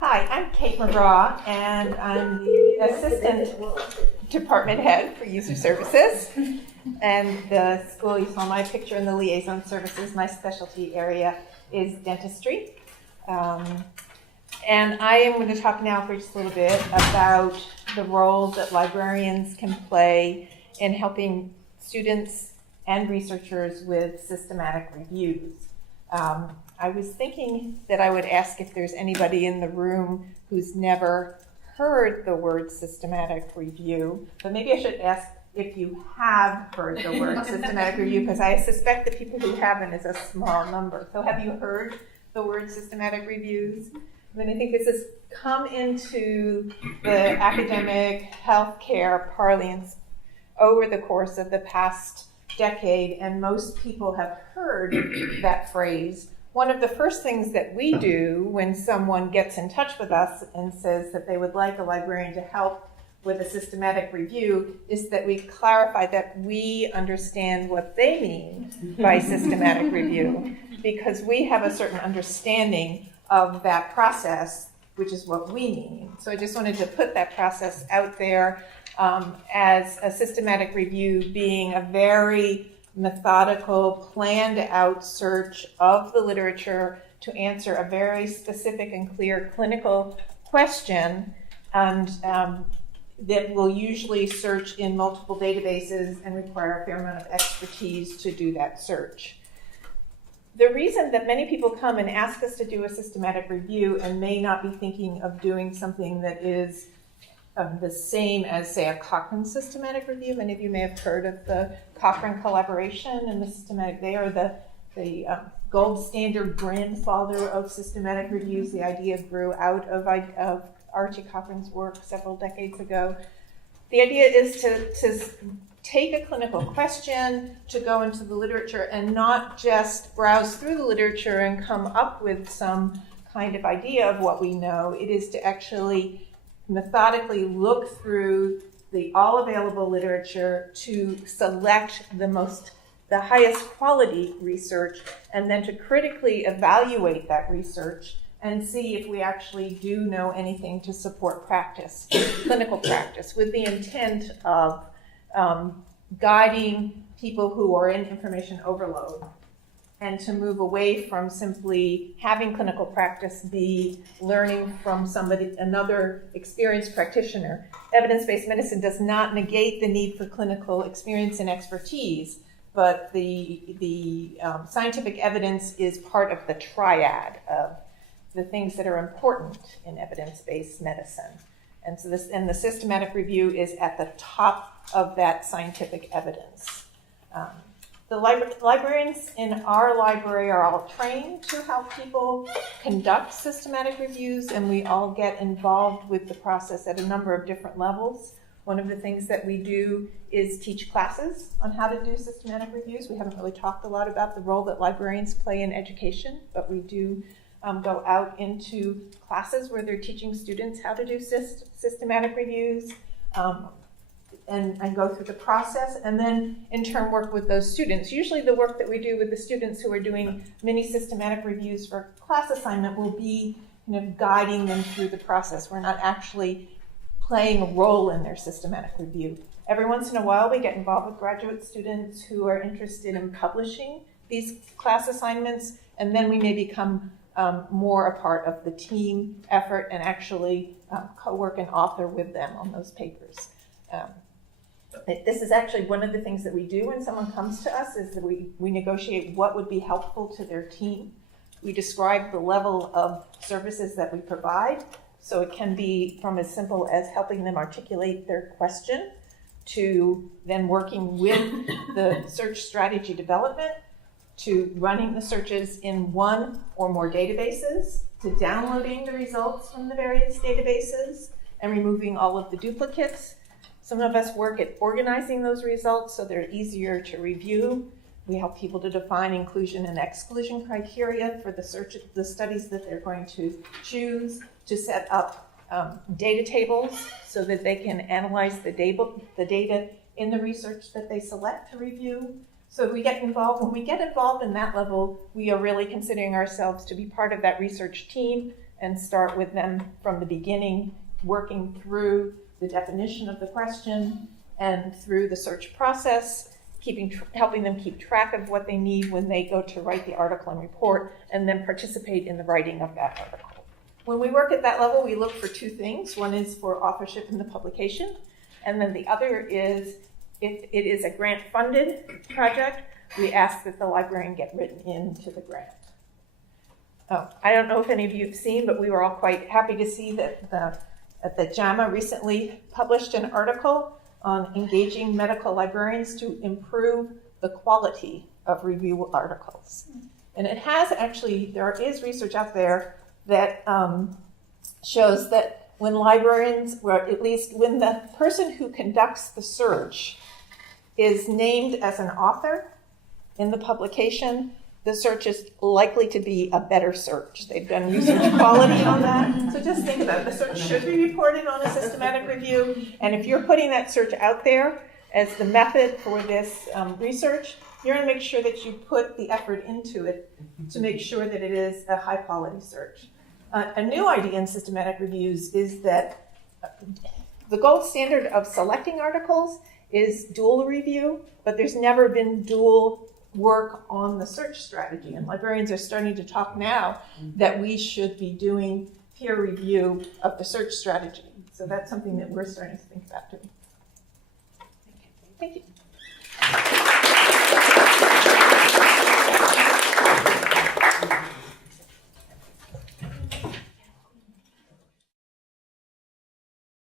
Hi, I'm Kate McGraw, and I'm the Assistant Department Head for User Services. And the school, you saw my picture in the Liaison Services. My specialty area is dentistry. And I am going to talk now for just a little bit about the role that librarians can play in helping students and researchers with systematic reviews. I was thinking that I would ask if there's anybody in the room who's never heard the word systematic review, but maybe I should ask if you have heard the word systematic review, because I suspect the people who haven't is a small number. So have you heard the word systematic reviews? I mean, I think this has come into the academic healthcare parlance over the course of the past decade, and most people have heard that phrase. One of the first things that we do when someone gets in touch with us and says that they would like a librarian to help with a systematic review is that we clarify that we understand what they mean by systematic review, because we have a certain understanding of that process, which is what we mean. So I just wanted to put that process out there as a systematic review being a very methodical, planned out search of the literature to answer a very specific and clear clinical question, and that will usually search in multiple databases and require a fair amount of expertise to do that search. The reason that many people come and ask us to do a systematic review and may not be thinking of doing something that is the same as, say, a Cochrane systematic review. Many of you may have heard of the Cochrane collaboration and the systematic. They are the gold standard grandfather of systematic reviews. The idea grew out of Archie Cochrane's work several decades ago. The idea is to take a clinical question, to go into the literature and not just browse through the literature and come up with some kind of idea of what we know. It is to actually methodically look through the all available literature to select the highest quality research, and then to critically evaluate that research and see if we actually do know anything to support practice, clinical practice, with the intent of guiding people who are in information overload, and to move away from simply having clinical practice be learning from another experienced practitioner. Evidence-based medicine does not negate the need for clinical experience and expertise, but the scientific evidence is part of the triad of the things that are important in evidence-based medicine. And so the systematic review is at the top of that scientific evidence. The librarians in our library are all trained to help people conduct systematic reviews, and we all get involved with the process at a number of different levels. One of the things that we do is teach classes on how to do systematic reviews. We haven't really talked a lot about the role that librarians play in education, but we do go out into classes where they're teaching students how to do systematic reviews. And go through the process, and then in turn work with those students. Usually the work that we do with the students who are doing mini systematic reviews for class assignment will be kind of guiding them through the process. We're not actually playing a role in their systematic review. Every once in a while we get involved with graduate students who are interested in publishing these class assignments, and then we may become more a part of the team effort and actually co-work and author with them on those papers. This is actually one of the things that we do when someone comes to us, is that we negotiate what would be helpful to their team. We describe the level of services that we provide. So it can be from as simple as helping them articulate their question to then working with the search strategy development, to running the searches in one or more databases, to downloading the results from the various databases and removing all of the duplicates. Some of us work at organizing those results so they're easier to review. We help people to define inclusion and exclusion criteria for the studies that they're going to choose, to set up data tables so that they can analyze the data in the research that they select to review. So when we get involved in that level, we are really considering ourselves to be part of that research team and start with them from the beginning, working through the definition of the question and through the search process, helping them keep track of what they need when they go to write the article and report, and then participate in the writing of that article. When we work at that level, we look for two things. One is for authorship in the publication, and then the other is, if it is a grant-funded project, we ask that the librarian get written into the grant. Oh, I don't know if any of you have seen, but we were all quite happy to see that the JAMA recently published an article on engaging medical librarians to improve the quality of review articles. And it has actually, there is research out there that shows that when librarians, or at least when the person who conducts the search is named as an author in the publication, the search is likely to be a better search. They've done research quality on that. So just think about it. The search should be reported on a systematic review. And if you're putting that search out there as the method for this research, you're going to make sure that you put the effort into it to make sure that it is a high quality search. A new idea in systematic reviews is that the gold standard of selecting articles is dual review, but there's never been dual work on the search strategy. And librarians are starting to talk now that we should be doing peer review of the search strategy. So that's something that we're starting to think about doing. Thank you.